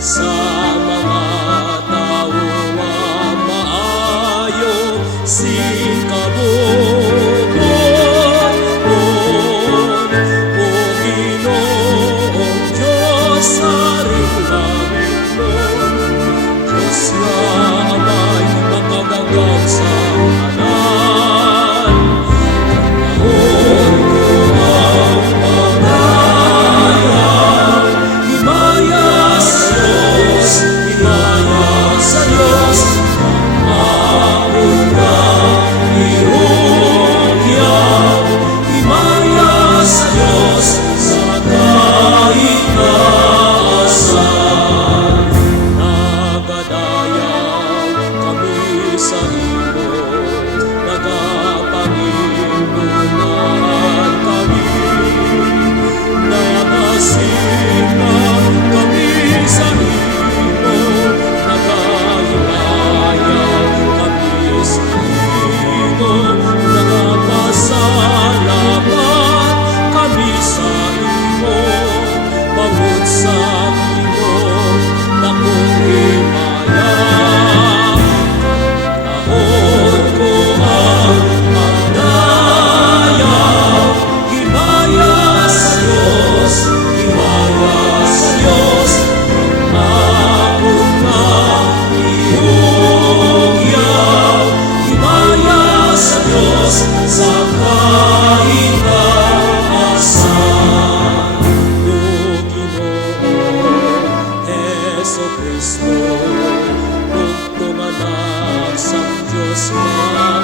sa mga taong maayo sing kabubuan. O Ginoong Diyos sa rin langit nun, Diyos na Amay makagagang sa kanan. Panahon ko ang magdayang, himaya sa Diyos, himaya sa Diyos. Pangakon na ihugyan, himaya sa Diyos sa kahit taasan. Nagadayaw kami sa imo, nagapanginoon kami, nagasimba kami sa imo, nagahimayaw kami sa imo, nagapasalamat kami sa imo, bangod sa imo dakong himaya. Panahon ko ang magdayang, himaya sa Diyos, himaya sa Diyos. Pangakon na ihugyan, himaya sa Diyos sa kahit taasan. O Ginoong Jesucristo, tugtong anak sa Diyos ka.